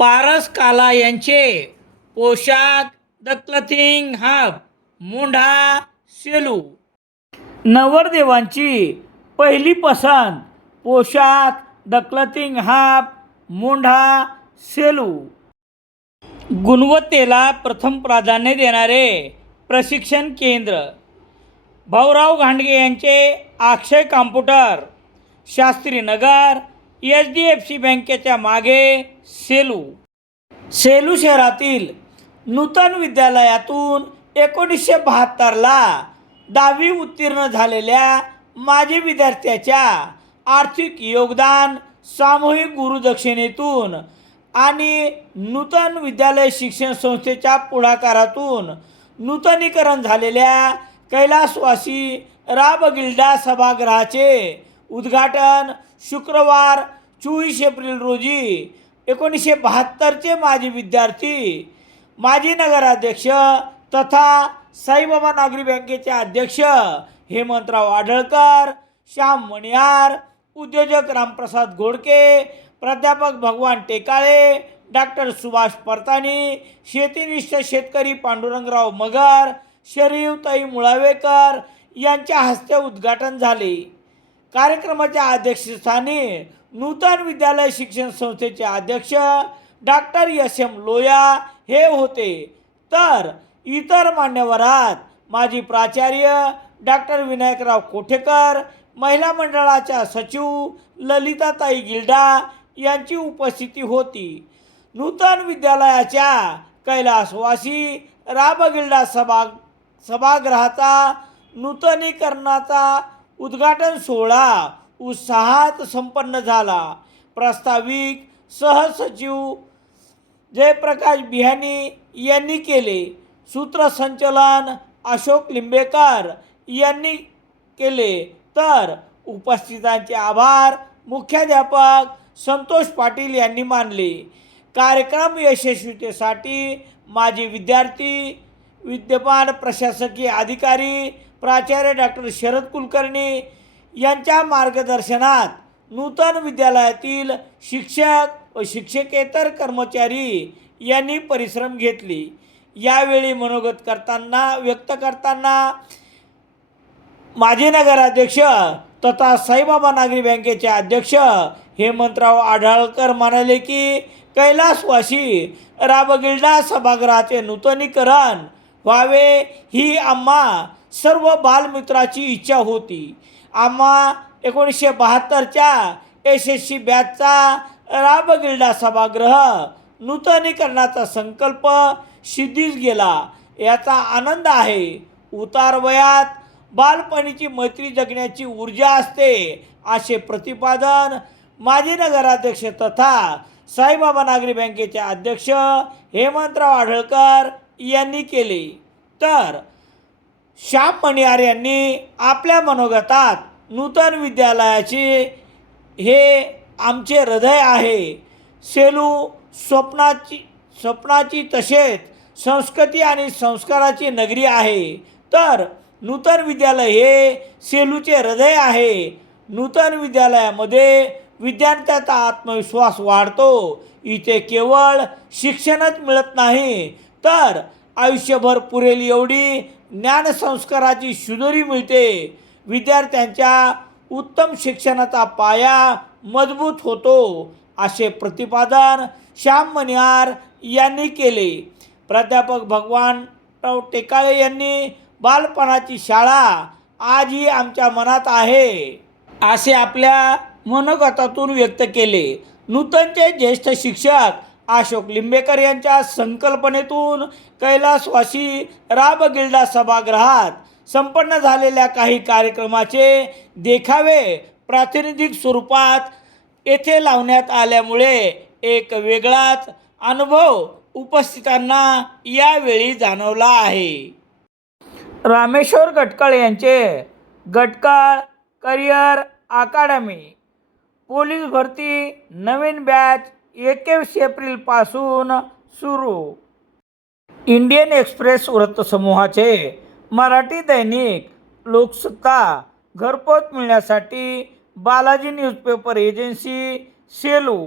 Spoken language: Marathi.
पारस काला यांचे पोशाख द क्लथिंग हब मुंढा सेलू. नवरदेवांची पहिली पसंत पोशाख द क्लथिंग हब मुंढा सेलू. गुणवत्तेला प्रथम प्राधान्य देणारे प्रशिक्षण केंद्र भाऊराव घांडगे यांचे अक्षय कॉम्प्युटर शास्त्रीनगर HDFC बँकेच्या मागे सेलू. सेलू शहरातील नूतन विद्यालयातून 1972ला 10वी उत्तीर्ण झालेल्या माजी विद्यार्थ्याच्या आर्थिक योगदान, सामूहिक गुरुदक्षिणेतून आणि नूतन विद्यालय शिक्षण संस्थेच्या पुढाकारातून नूतनीकरण झालेल्या कैलासवासी राबगिल्डा सभागृहाचे उद्घाटन शुक्रवार 24 एप्रिल रोजी 1972चे माजी विद्यार्थी, माजी नगराध्यक्ष तथा साईबाबा नागरी बँकेचे अध्यक्ष हेमंतराव आढळकर, श्याम मणियार, उद्योजक रामप्रसाद घोडके, प्राध्यापक भगवान टेकाळे, डॉक्टर सुभाष परतानी, शेतीनिष्ठ शेतकरी पांडुरंगराव मगर, शरीफताई मुळावेकर यांच्या हस्ते उद्घाटन झाले. कार्यक्रमाच्या अध्यक्षस्थानी नूतन विद्यालय शिक्षण संस्थेचे अध्यक्ष डॉक्टर SM लोया हे होते, तर इतर मान्यवरात माजी प्राचार्य डॉक्टर विनायकराव कोठेकर, महिला मंडळाच्या सचिव ललिताताई गिल्डा यांची उपस्थिती होती. नूतन विद्यालयाच्या कैलासवासी राबगिल्डा सभागृहाचा नूतनीकरणाचा उद्घाटन सोहळा उत्साहात संपन्न झाला. प्रास्ताविक सहसचिव जयप्रकाश बिहानी यांनी केले. सूत्रसंचालन अशोक लिंबेकर यांनी केले, तर उपस्थितांचे आभार मुख्याध्यापक संतोष पाटील यांनी मानले. कार्यक्रम यशस्वीतेसाठी माजी विद्यार्थी, विद्यमान प्रशासकीय अधिकारी, प्राचार्य डॉक्टर शरद कुलकर्णी यांच्या मार्गदर्शनात नूतन विद्यालयातील शिक्षक व शिक्षकेतर कर्मचारी यांनी परिश्रम घेतले. यावेळी मनोगत व्यक्त करताना माजी नगराध्यक्ष तथा साईबाबा नागरी बँकेचे अध्यक्ष हेमंतराव आढळकर म्हणाले की कैलासवासी राबगिल्डा सभागृहाचे नूतनीकरण व्हावे ही आम्हा सर्व बालमित्राची इच्छा होती. आम्हा 1972च्या SSC बॅचचा राबगिल्डा सभागृह नूतनीकरणाचा संकल्प सिद्धीस गेला याचा आनंद आहे. उतार वयात बालपणीची मैत्री जगण्याची ऊर्जा असते असे प्रतिपादन माजी नगराध्यक्ष तथा साईबाबा नागरी बँकेचे अध्यक्ष हेमंतराव आढळकर यांनी केले, तर श्याम मणियार यांनी आपल्या मनोगतात नूतन विद्यालयाचे हे आमचे हृदय आहे. सेलू स्वप्नाची तसेच संस्कृती आणि संस्काराची नगरी आहे, तर नूतन विद्यालय हे सेलूचे हृदय आहे. नूतन विद्यालयामध्ये विद्यार्थ्याचा आत्मविश्वास वाढतो. इथे केवळ शिक्षणच मिळत नाही, तर आयुष्यभर पुरेल एवढी ज्ञानसंस्काराची शुद्धरी मिळते. विद्यार्थ्यांच्या उत्तम शिक्षणाचा पाया मजबूत होतो असे प्रतिपादन श्याम मणियार यांनी केले. प्राध्यापक भगवानराव टेकाळे यांनी बालपणाची शाळा आजही आमच्या मनात आहे असे आपल्या मनोगतातून व्यक्त केले. नूतनचे ज्येष्ठ शिक्षक अशोक लिंबेकर यांच्या संकल्पनेतून कैलासवासी राबगिल्डा सभागृहात संपन्न झालेल्या काही कार्यक्रमाचे देखावे प्रातिनिधिक स्वरूपात येथे लावण्यात आल्यामुळे एक वेगळाच अनुभव उपस्थितांना यावेळी जाणवला आहे. रामेश्वर गटकळ यांचे गटकळ करिअर अकादमी पोलीस भरती नवीन बॅच 21 एप्रिलपासून सुरू. इंडियन एक्सप्रेस वृत्तसमूहाचे मराठी दैनिक लोकसत्ता घरपोच मिळण्यासाठी बालाजी न्यूजपेपर एजन्सी सेलू